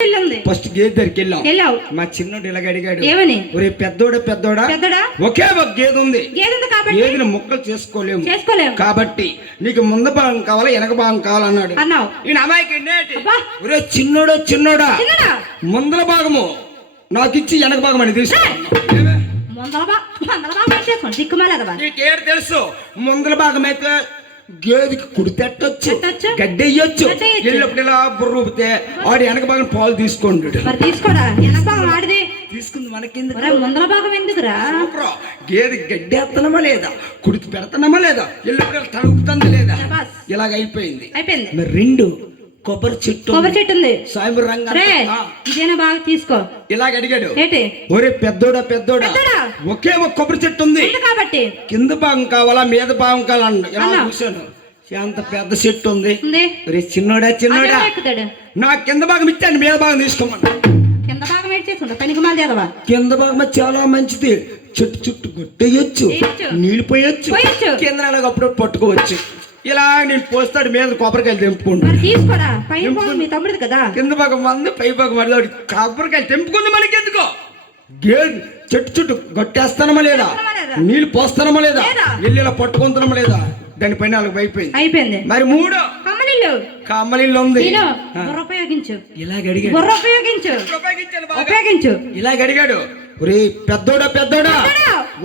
First గేదె దగ్గరికి వెళ్ళాం. మా చిన్నోడు ఇలాగ అడిగాడు, ఒరే పెద్దోడా ఒకే ఒక గేదె ఉంది, గేదెని ముక్కలు చేసుకోలేము కాబట్టి నీకు ముందు భాగం కావాలా వెనక భాగం కావాలన్నాడు. ఈ అమ్మాయికి ఒరే చిన్నోడా ముందల భాగము నాకు ఇచ్చి వెనక భాగం అని తీసుకో. నీకేడు తెలుసు ముందల భాగం అయితే గేదెకి కుడితెట్టొచ్చు, గడ్డి వేయొచ్చు, వెళ్ళినప్పుడు ఇలా బుర్రూపితే వాడు వెనక భాగం పాలు తీసుకుంటాడు. తీసుకుంది మనకెందుకు, ముందర భాగం ఎందుకురా? గేదె గడ్డి వేస్తున్నామా లేదా, కుడికి పెడతామా లేదా, వెళ్ళినప్పుడు తడుపుతుంది లేదా, ఇలాగ అయిపోయింది. మరి రెండు కొబ్బరి చెట్టు ఉంది, సాయంత్రం రంగా ఇదేనా బాగా తీసుకో. ఇలాగ అడిగాడు, ఒరే పెద్దోడా ఒకే ఒక కొబ్బరి చెట్టు ఉంది కాబట్టి కింద భాగం కావాలా మీద భాగం కావాలన్నా ఇలా చూశాను. ఎంత పెద్ద చెట్టు ఉంది. ఒరే చిన్నోడా నా కింద భాగం ఇచ్చాను, మీద భాగం తీసుకోమన్నా. కింద భాగం ఏంటి పనికి మాల చదవా? కింద భాగం చాలా మంచిది, చెట్టు చుట్టూ కొట్టేయచ్చు, నీళ్ళు పోయొచ్చు, కింద అప్పుడు పట్టుకోవచ్చు. ఇలా నేను పోస్తాడు, మీద కొబ్బరికాయలు తెంపుకుంటాడు. కింద భాగం మంది పై భాగం మళ్ళీ కొబ్బరికాయలు తెంపుకుంది మనకెందుకో. గేదె చెట్టు చుట్టూ గట్టేస్తానమా లేదా, నీళ్ళు పోస్తానమా లేదా, వెళ్ళి ఇలా పట్టుకుంటున్నామా లేదా, దానిపైన వాళ్ళకి అయిపోయింది. మరి మూడో కమ్మలిల్లు ఉంది. ఇలాగ అడిగాడు, ఒరే పెద్దోడా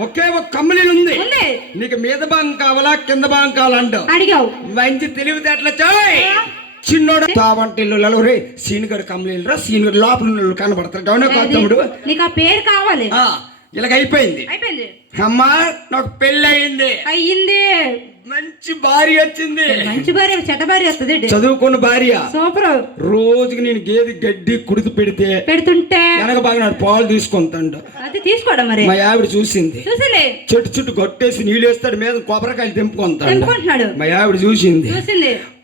ఒకే ఒక కమ్మలిల్లు ఉంది, నీకు మీద భాగం కావాలా కింద భాగం కావాలంటావు. మంచి తెలివితేటలు చాయ్. చిన్నోడు తావంటిల్లు రే సీనిగడు కమ్మలిల్లు రా, సీనిగడు లోపల కనబడతాడు. అవునా కాదు తమ్ముడు, నీకు ఆ పేరు కావాలి. ఇలాగ అయిపోయింది. అమ్మా నాకు పెళ్ళి అయింది, మంచి భార్య వచ్చింది. మంచి భార్య చెడ్డ భార్య వస్తుంది, చదువుకున్న భార్య. సూపర్. రోజుకి నేను గేదె గడ్డి కుడికి పెడుతుంటే వెనక బాగా పాలు తీసుకుంటాడు. అది తీసుకోవడం మరి మా ఆవిడ చూసింది. చెట్టు చుట్టూ కొట్టేసి నీళ్ళు వేస్తాడు, మీద కొబ్బరికాయలు తెంపుకుంటాడు. మా ఆవిడ చూసింది.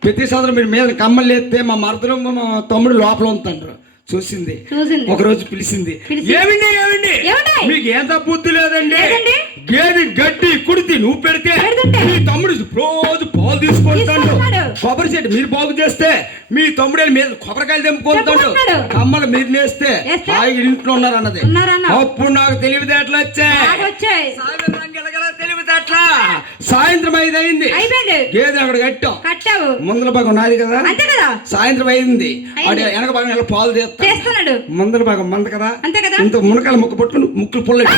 ప్రతి సంవత్సరం మీరు మీద కమ్మలు వేస్తే మా మరదలు మా తమ్ముడు లోపల ఉంటాడు. చూసింది. ఒక రోజు పిలిచింది, ఏమండి మీకు ఎంత బుద్ధి లేదండి, గేదె గడ్డి కుడితి నువ్వు పెడితే మీ తమ్ముడు రోజు పాలు తీసుకుంటాడు, కొబ్బరి చెట్టు మీరు బాగు చేస్తే మీ తమ్ముడు మీద కొబ్బరికాయలు తెంపుకుంటాడు, కమ్మలు మీరు నేస్తే హాయిగా ఇంట్లో ఉన్నారు అన్నది. అప్పుడు నాకు తెలివితేటలు వచ్చాయి. తెలివితేటల సాయంత్రం 5 అయింది, గేదె అక్కడ కట్టావు, ముందల భాగం నాది కదా, సాయంత్రం అయింది, వెనక భాగం ఎలా పాలు చేస్తాడు, ముందల భాగం మంద కదా, ఇంత మునకాల ముక్క పట్టుకుని ముక్కులు పుల్లడి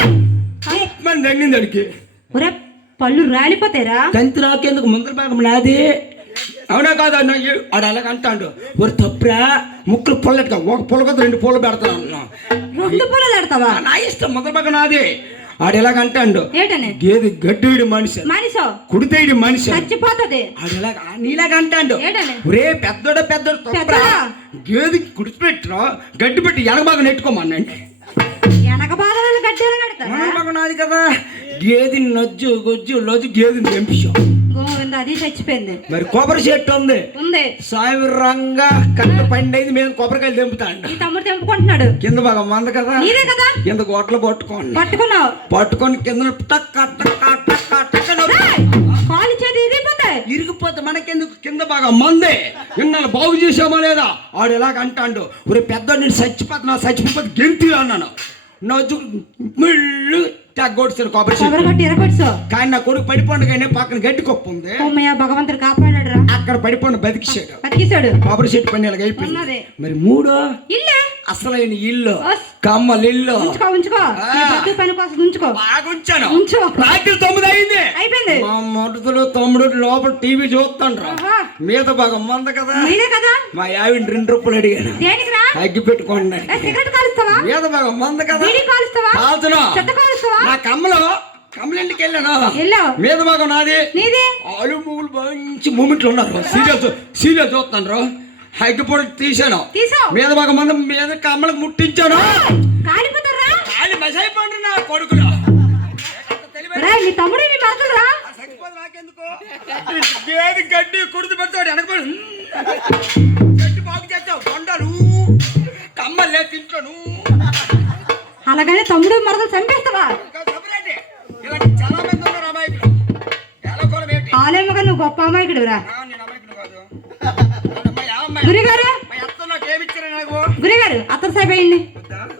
తగ్గింది అడిగి పళ్ళు రాలిపోతారా. తంతి నాకెందుకు, ముందల భాగం నాది. అవునా కాదు ఆడు అలాగ అంటాడు, ఒరి తప్పురా ముక్కులు పుల్లట్టుగా ఒక పుల్ల కదా 2 పూలు పెడతాను. 2 పూలు పెడతావా? నా ఇష్టం, ముందల భాగం నాది. ఆడు ఎలాగ అంటాడు, గేదె గడ్డి మనిషి కుడితేడి మనిషి చచ్చిపోతుంది. ఆడు ఎలాగ నీలాగా అంటాడు, రే పెద్దోడు గేదె కుడిచిపెట్టరా గడ్డి పెట్టి వెనక బాగా నెట్టుకోమనండి. నాది కదా, గేదె నజ్జు గొజ్జు రోజు గేదెని తెంపించాం. అది చచ్చిపోయింది. మరి కొబ్బరి చెట్టు ఉంది, సాయంత్రంగా కట్ట పండేది మీద కొబ్బరికాయలు తెంపుతాడు. తమ్ముడు తెంపుకుంటున్నాడు. కింద బాగా మంద కదా, కింద గొట్టలు పట్టుకొని కింద ఇరిగిపోతే మనకెందుకు, కింద బాగా మందే ఇన్నాళ్ళు బాగు చేసామా లేదా. ఆడు ఎలాగ అంటాడు, ఒరే పెద్ద నేను చచ్చిపోతే గెంతి అన్నాను. నజ్జు మిళ్ళు తెగొడిచాడు కొబ్బరి కానీ నా కొడుకు పడిపోండు, కానీ పక్కన గడ్డి కొప్పు ఉంది, భగవంతుడు కాపాడాడు, అక్కడ పడిపోండు బతికిసాడు. కొబ్బరి చెట్టు పని ఇలాగ అయిపోయింది. మరి మూడో అసలైన ఇల్లు కమ్మల ఇల్లు బాగుంచాను. రాత్రి 9 అయింది, మా మొదలు తమ్ముడు లోపల టీవీ చూస్తాండ్రు, మీద బాగా మంద కదా, మా ఆవిడ 2 రూపాయలు అడిగాను, అగ్గి పెట్టుకోండి, మీద బాగా మంద కదా కాల్చును. నా కమ్మలింటికి వెళ్ళాను, మీద బాగా నాది, ఆలు మూలు మంచి మూమెంట్లు ఉన్నారు, సీరియల్ చూస్తాండ్రు. హైకిపోయి తీసాను, మీద బాగా మంది మీద కమ్మలకు ముట్టించాను, కాలి మసైపోండి నా కొడుకులు. గేదె గడ్డి కుడిది పెడతాడు, వెనకపోయి గడ్డి బాగు చేస్తావు, కొండలు కమ్మలే తింటాను. అలాగనే తమ్ముడు మరదలు చంపేస్తావా? చాలా మంది ఉన్నారు అమాయకులు. ఆలేమగా నువ్వు గొప్ప అమాయకుడు రా. గురిగారు అమ్మాయి గారు అత్తరు సాయిపోయింది